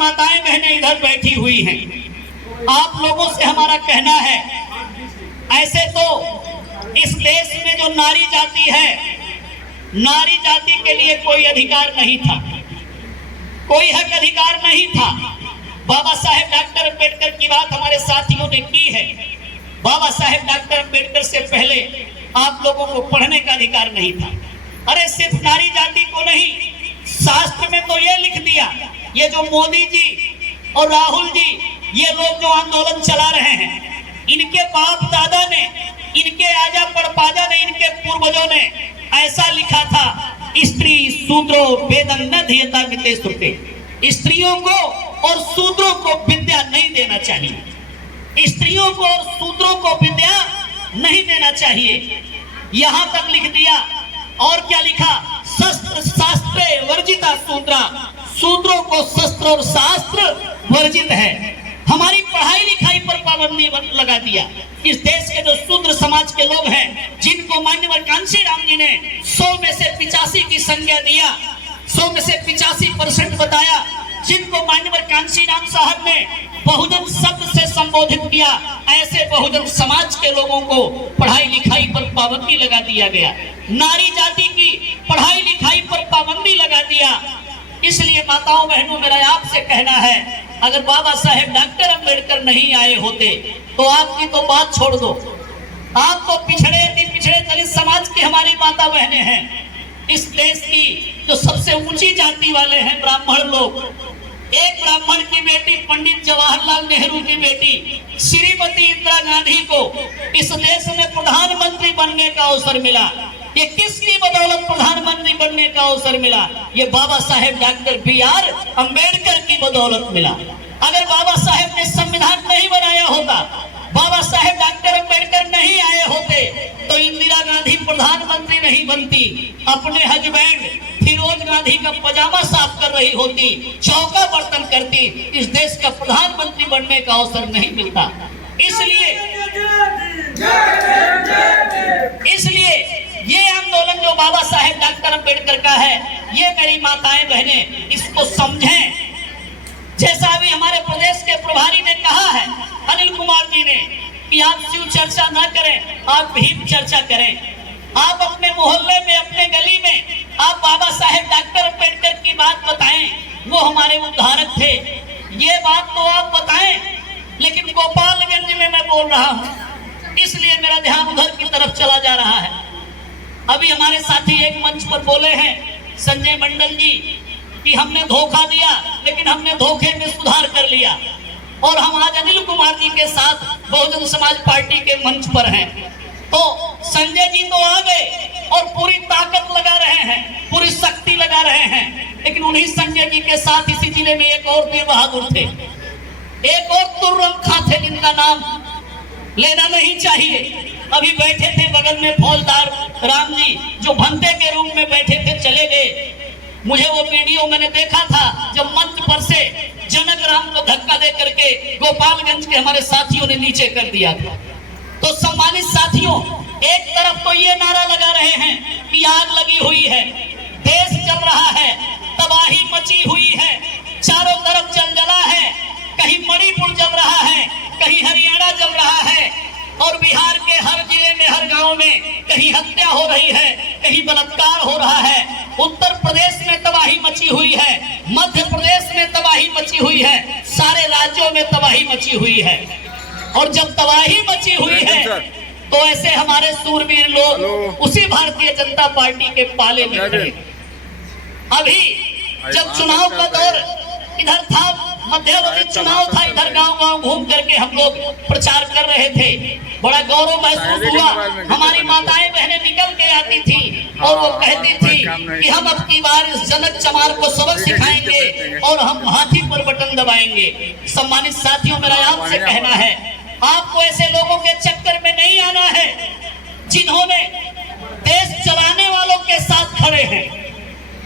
माताएं बहनें इधर बैठी हुई हैं, आप लोगों से हमारा कहना है, ऐसे तो इस देश में जो नारी जाति है, नारी जाति के लिए कोई अधिकार नहीं था, कोई हक अधिकार नहीं था। बाबा साहेब डॉक्टर अम्बेडकर की बात हमारे साथियों ने की है। बाबा साहेब डॉक्टर अम्बेडकर से पहले आप लोगों को पढ़ने का अधिकार नहीं था। अरे सिर्फ नारी जाति को नहीं, शास्त्र में तो ये लिख दिया, ये जो मोदी जी और राहुल जी, ये लोग जो आंदोलन चला रहे हैं, इनके बाप दादा ने, इनके आजा पड़पाजा ने, इनके पूर्वजों ने ऐसा लिखा था, स्त्री शूद्रो वेदं न धियता वित्ते सुते। स्त्रियों को और शूद्रों को विद्या नहीं देना चाहिए, स्त्रियों को और शूद्रों को विद्या नहीं देना चाहिए, यहां तक लिख दिया। और क्या लिखा? शस्त्र शास्त्रे वर्जिता शूद्रा, शूद्रों को शस्त्र और शास्त्र वर्जित है। हमारी पढ़ाई लिखाई पर पाबंदी लगा दिया। इस देश के जो शूद्र समाज के लोग हैं, जिनको माननीय कांशी राम जी ने 100 में से 85 की संज्ञा दिया, 100 में से 85% बताया, जिनको माननीय कांशी राम साहब ने बहुजन शब्द से संबोधित किया, ऐसे बहुजन समाज के लोगों को पढ़ाई लिखाई पर पाबंदी लगा दिया गया। नारी जाति की पढ़ाई लिखाई पर पाबंदी लगा दिया। इसलिए माताओं बहनों, मेरा आपसे कहना है, अगर बाबा साहेब डॉक्टर अम्बेडकर नहीं आए होते तो आपकी तो बात छोड़ दो, आप तो पिछड़े दलित समाज की हमारी माता बहनें हैं। इस देश की जो सबसे ऊंची जाति वाले हैं ब्राह्मण लोग, एक ब्राह्मण की बेटी पंडित जवाहरलाल नेहरू की बेटी श्रीमती इंदिरा गांधी को इस देश में प्रधानमंत्री बनने का अवसर मिला। ये किसकी बदौलत प्रधानमंत्री बनने का अवसर मिला? ये बाबा साहेब डॉक्टर बी.आर. अम्बेडकर की बदौलत मिला। अगर बाबा साहेब ने संविधान नहीं बनाया होता, बाबा साहेब डॉक्टर अम्बेडकर नहीं आए होते, तो इंदिरा गांधी प्रधानमंत्री नहीं बनती, अपने हस्बैंड फिरोज गांधी का पजामा साफ कर रही होती, चौका बर्तन करती, इस देश का प्रधानमंत्री बनने का अवसर नहीं मिलता। इसलिए ये आंदोलन जो बाबा साहेब डॉक्टर अम्बेडकर का है, ये मेरी माताएं बहनें इसको समझें। जैसा अभी हमारे प्रदेश के प्रभारी ने कहा है, अनिल कुमार जी ने, कि आप शिव चर्चा ना करें, आप भीम चर्चा करें। आप अपने मोहल्ले में, अपने गली में आप बाबा साहेब डॉक्टर अम्बेडकर की बात बताएं, वो हमारे उद्धारक थे, ये बात तो आप बताएं। लेकिन गोपालगंज में मैं बोल रहा हूं, इसलिए मेरा ध्यान उधर की तरफ चला जा रहा है। अभी हमारे साथी एक मंच पर बोले हैं, संजय मंडल जी, कि हमने धोखा दिया, लेकिन हमने धोखे में सुधार कर लिया। और हम आज अनिल कुमार जी के साथ बहुजन समाज पार्टी के मंच पर हैं। तो संजय जी तो आ गए और पूरी ताकत लगा रहे हैं, पूरी शक्ति लगा रहे हैं, लेकिन उन्हीं संजय जी के साथ इसी जिले में एक और वीर बहादुर थे, एक और तुर्रम खां थे, जिनका नाम लेना नहीं चाहिए। अभी बैठे थे बगल में फौजदार राम जी, जो भंते के रूम में बैठे थे, चले गए। मुझे वो वीडियो मैंने देखा था, जब मंच पर से जनक राम को धक्का दे करके गोपालगंज के हमारे साथियों ने नीचे कर दिया था। तो सम्मानित साथियों, एक तरफ तो ये नारा लगा रहे हैं कि आग लगी हुई है, देश जल रहा है, तबाही मची हुई है, चारों तरफ जला है, कहीं मणिपुर जल रहा है, कहीं हरियाणा जल रहा है, और बिहार के हर जिले में, हर गांव में कहीं हत्या हो रही है, कहीं बलात्कार हो रहा है, उत्तर प्रदेश में तबाही मची हुई है, मध्य प्रदेश में तबाही मची हुई है, सारे राज्यों में तबाही मची हुई है। और जब तबाही मची हुई है तो ऐसे हमारे सूरवीर लोग उसी भारतीय जनता पार्टी के पाले में खड़े। अभी जब चुनाव का दौर इधर था, मध्यावधि चुनाव था, इधर गांव-गांव घूम करके हम लोग प्रचार कर रहे थे, बड़ा गौरव महसूस हुआ। हमारी माताएं बहनें निकल के आती थी और वो कहती थी कि हम अब की बार इस जनक चमार को सबक सिखाएंगे और हम हाथी पर बटन दबाएंगे। सम्मानित साथियों, मेरा आपसे कहना है, आपको ऐसे लोगों के चक्कर में नहीं आना है जिन्होंने देश चलाने वालों के साथ खड़े हैं,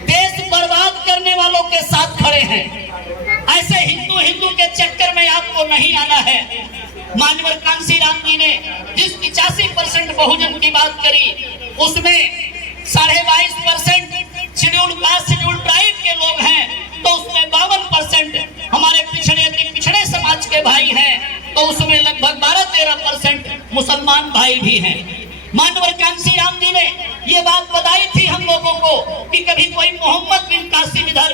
देश बर्बाद करने वालों के साथ खड़े हैं। ऐसे हिंदू के चक्कर में आपको नहीं आना है। माननीय कांशी राम जी ने जिस 85% बहुजन की बात करी, उसमें 22.5% शेड्यूल कास्ट शेड्यूल ट्राइब के लोग हैं, तो उसमें 52% हमारे पिछड़े समाज के भाई हैं, तो उसमें लगभग 12-13% मुसलमान भाई भी हैं। मानवर कांसी राम जी ने ये बात बताई थी हम लोगों को कि कभी कोई मोहम्मद बिन कासिम इधर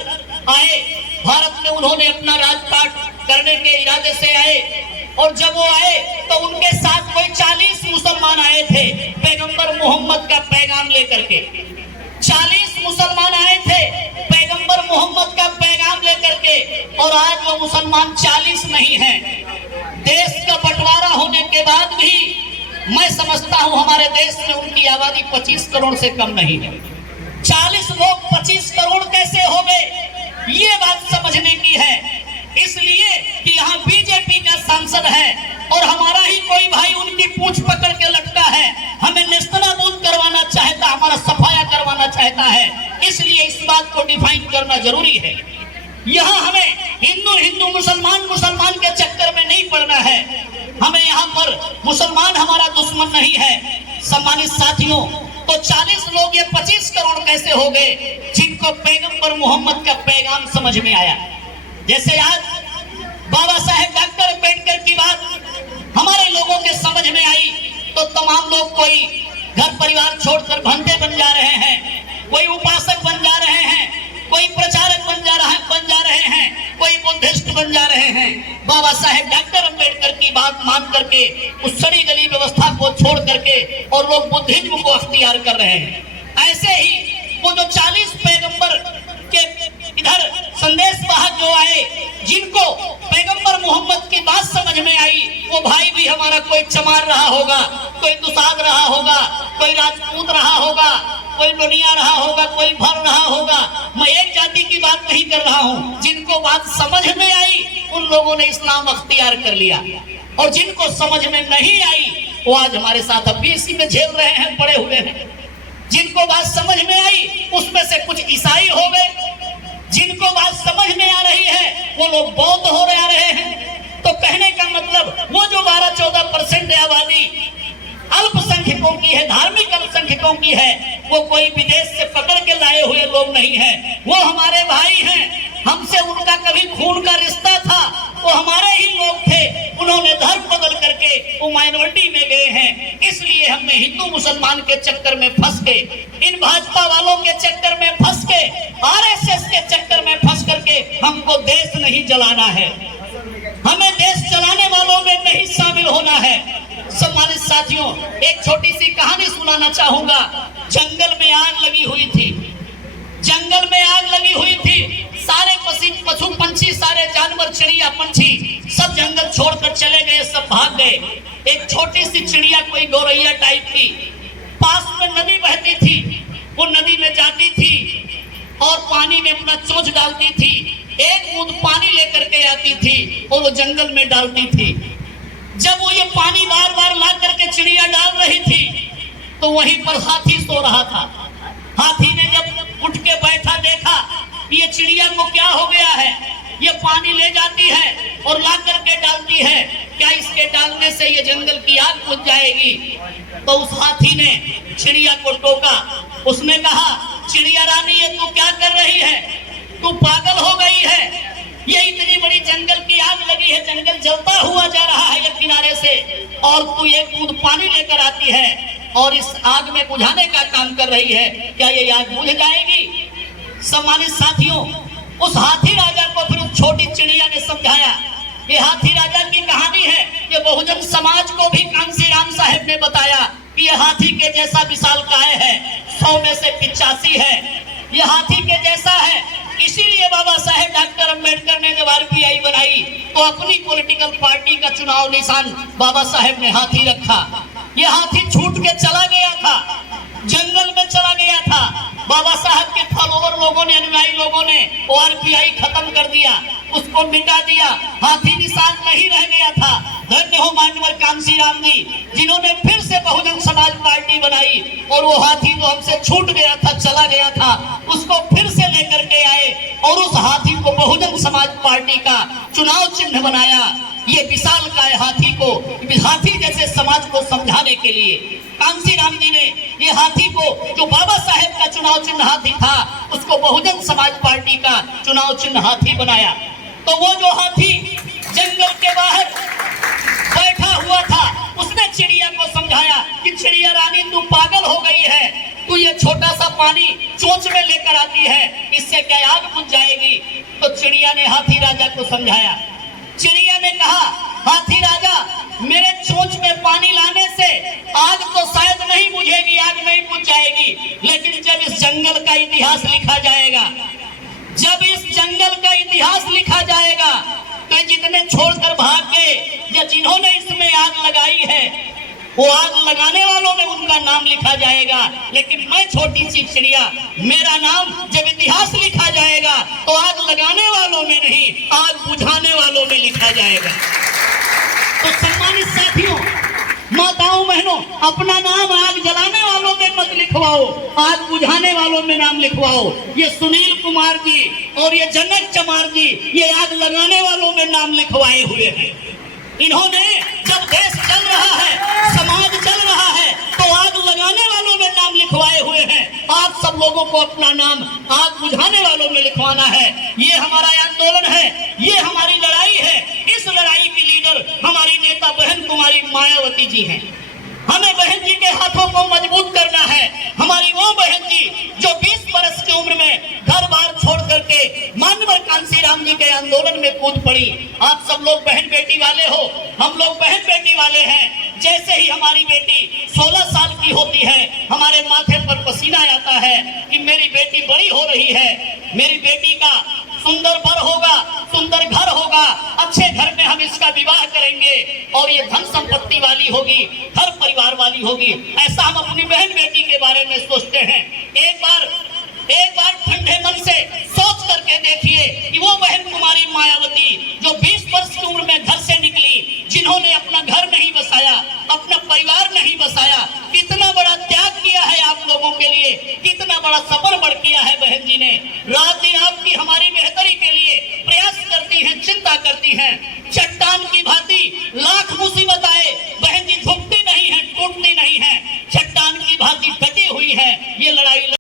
आए भारत में, उन्होंने अपना राजपाट करने के इरादे से आए, और जब वो आए तो उनके साथ कोई 40 मुसलमान आए थे पैगंबर मोहम्मद का पैगाम लेकर के। 40 मुसलमान आए थे पैगंबर मोहम्मद का पैगाम लेकर के, और आज वो मुसलमान 40 नहीं हैं। देश का बंटवारा होने के बाद भी मैं समझता हूं हमारे देश में उनकी आबादी 25 करोड़ से कम नहीं है। 40 लोग 25 करोड़ कैसे हो गए, ये बात समझने की है। इसलिए कि यहाँ बीजेपी का सांसद है और हमारा ही कोई भाई उनकी पूंछ पकड़ के लटका है, हमें नेस्तनाबूद करवाना चाहता, हमारा सफाया करवाना चाहता है। इसलिए इस बात को डिफाइन करना जरूरी है। यहाँ हमें हिंदू मुसलमान के चक्कर में नहीं पड़ना है। हमें यहाँ पर मुसलमान हमारा दुश्मन नहीं है। सम्मानित साथियों, तो 40 लोग ये 25 करोड़ कैसे हो गए जिनको पैगंबर मोहम्मद का पैगाम समझ में आया। जैसे आज बाबा साहेब डॉक्टर अम्बेडकर की बात हमारे लोगों के समझ में आई, तो तमाम लोग कोई घर परिवार छोड़कर भंते बन जा रहे हैं, कोई उपासक बन जा रहे हैं, कोई प्रचारक बन जा रहे हैं, कोई बुद्धिस्ट बन जा रहे हैं। बाबा साहेब डॉक्टर अम्बेडकर की बात मान करके उस सड़ी गली व्यवस्था को छोड़ करके और लोग बुद्धिज्म को अख्तियार कर रहे हैं। ऐसे ही वो जो 40 पैगंबर के इधर संदेश वाहक जो आए, जिनको पैगंबर मोहम्मद की बात समझ में आई, वो भाई भी हमारा कोई चमार रहा होगा, कोई दुसाद रहा होगा, कोई राजपूत रहा होगा, कोई लोनिया रहा होगा, कोई भर रहा होगा। मैं एक जाति की बात नहीं कर रहा हूँ। जिनको बात समझ में आई उन लोगों ने इस्लाम अख्तियार कर लिया, और जिनको समझ में नहीं आई वो आज हमारे साथ अब भी इसी में झेल रहे हैं, पड़े हुए हैं। जिनको बात समझ में आई उसमें से कुछ ईसाई हो गए, जिनको बात समझ में आ रही है वो लोग बौद्ध हो रहे हैं। तो कहने का मतलब वो जो 12-14% आबादी अल्पसंख्यकों की है, धार्मिक अल्पसंख्यकों की है, वो कोई विदेश से पकड़ के लाए हुए लोग नहीं है, वो हमारे भाई हैं। हमसे उनका कभी खून का रिश्ता था, वो हमारे ही लोग थे। उन्होंने धर्म बदल करके वो माइनॉरिटी में गए हैं। इसलिए हमें हिंदू मुसलमान के चक्कर में फंस के, इन भाजपा वालों के चक्कर में फंस के, आरएसएस के चक्कर में फंस करके हमको देश नहीं जलाना है, हमें देश चलाने वालों में नहीं शामिल होना है। सम्मानित साथियों, एक छोटी सी कहानी सुनाना चाहूंगा। जंगल में आग लगी हुई थी, जंगल में आग लगी हुई थी। सारे पशु पंछी, सारे जानवर, चिड़िया पंछी सब जंगल छोड़कर चले गए, सब भाग गए। एक छोटी सी चिड़िया, कोई गौरैया टाइप की, पास में नदी बहती थी, वो नदी में जाती थी और पानी में अपना चोंच डालती थी, एक बूंद पानी लेकर के आती थी और वो जंगल में डालती थी। जब वो ये पानी बार बार ला करके चिड़िया डाल रही थी तो वहीं पर हाथी सो रहा था। हाथी ने जब उठ के बैठा, देखा ये चिड़िया को क्या हो गया है, ये पानी ले जाती है और ला करके डालती है, क्या इसके डालने से ये जंगल की आग बुझ जाएगी? तो उस हाथी ने चिड़िया को टोका। उसने कहा, चिड़िया रानी ये तू क्या कर रही है, तू पागल हो गई है, ये इतनी बड़ी जंगल की आग लगी है, जंगल जलता हुआ जा रहा है ये किनारे से, और तू एक बूंद पानी लेकर आती है और इस आग में बुझाने का काम कर रही है, क्या ये आग बुझ जाएगी? सम्मानित साथियों, उस हाथी राजा को फिर उस छोटी चिड़िया ने समझाया। ये हाथी राजा की कहानी है, ये बहुजन समाज को भी कांसी राम साहेब ने बताया कि ये हाथी के जैसा विशालकाय है, 100 में से 85 है, ये हाथी के जैसा है। इसीलिए बाबा साहेब डॉक्टर अम्बेडकर ने जब आरपीआई बनाई तो अपनी पॉलिटिकल पार्टी का चुनाव निशान बाबा साहेब ने हाथी रखा। ये हाथी छूट के चला गया था, जंगल में चला गया था। बाबा साहब के फॉलोवर लोगों ने, अनुयायी लोगों ने वो आरपीआई खत्म कर दिया, उसको मिटा दिया, हाथी निशान नहीं रह गया था। धन्य हो माननीय कांसी राम जी, जिन्होंने फिर से बहुजन समाज पार्टी बनाई और वो हाथी जो हमसे छूट गया था, चला गया था, उसको फिर से लेकर के आए और उस हाथी को बहुजन समाज पार्टी का चुनाव चिन्ह बनाया। ये विशालकाय हाथी को, हाथी जैसे समाज को समझाने के लिए कांसीराम जी ने ये हाथी को, जो बाबा साहेब का चुनाव चिन्ह हाथी था, उसको बहुजन समाज पार्टी का चुनाव चिन्ह हाथी बनाया। तो वो जो हाथी जंगल के बाहर बैठा हुआ था, उसने चिड़िया को समझाया कि चिड़िया रानी तू पागल हो गई है, तू ये छोटा सा पानी चोंच में लेकर आती है, इससे क्या आग बुझ जाएगी। तो चिड़िया ने हाथी राजा को समझाया। चिड़िया ने कहा, हाथी राजा, मेरे चोंच में पानी लाने से आग तो शायद नहीं बुझेगी, आग नहीं बुझ जाएगी, लेकिन जब इस जंगल का इतिहास लिखा जाएगा, जब इस जंगल का इतिहास लिखा जाएगा, तो जितने छोड़कर भाग गए या जिन्होंने इसमें आग लगाई है, वो आग लगाने वालों में उनका नाम लिखा जाएगा। लेकिन मैं छोटी सी चिड़िया, मेरा नाम जब इतिहास लिखा जाएगा तो आग लगाने वालों में नहीं, आग बुझाने वालों में लिखा जाएगा। तो सम्मानित साथियों, माताओं, बहनों, अपना नाम आग जलाने वालों में मत लिखवाओ, आग बुझाने वालों में नाम लिखवाओ। ये सुनील कुमार जी और ये जनक चमार जी, ये आग लगाने वालों में नाम लिखवाए हुए हैं। इन्होंने जब देश चल रहा है, समाज चल रहा है, तो आग लगाने वालों में नाम लिखवाए हुए हैं। आप सब लोगों को अपना नाम आग बुझाने वालों में लिखवाना है। ये हमारा आंदोलन है, ये हमारी लड़ाई है। इस लड़ाई की लीडर हमारी नेता बहन कुमारी मायावती जी हैं। हमें बहन जी के हाथों को मजबूत करना है। हमारी वो बहन जी जो 20 बरस की उम्र में घर बार छोड़ करके मानवर कांसीराम जी के आंदोलन में कूद पड़ी। आप सब लोग बहन बेटी वाले हो, हम लोग बहन बेटी वाले हैं। जैसे ही हमारी बेटी 16 साल की होती है, हमारे माथे पर पसीना आता है कि मेरी बेटी बड़ी हो रही है, मेरी बेटी का सुंदर बर होगा, सुंदर घर होगा, अच्छे घर में हम इसका विवाह करेंगे और ये धन संपत्ति वाली होगी, घर परिवार वाली होगी। ऐसा हम अपनी बहन बेटी के बारे में सोचते हैं। एक बार ठंडे मन से सोच करके देखिए कि वो बहन कुमारी मायावती जो 20 वर्ष की उम्र में घर से निकली, जिन्होंने अपना घर नहीं बसाया, अपना परिवार नहीं बसाया, कितना बड़ा त्याग किया है आप लोगों के लिए, कितना बड़ा सफर बढ़ किया है बहन जी ने। रात दिन आपकी हमारी बेहतरी के लिए प्रयास करती हैं, चिंता करती हैं। चट्टान की भांति लाख मुसीबत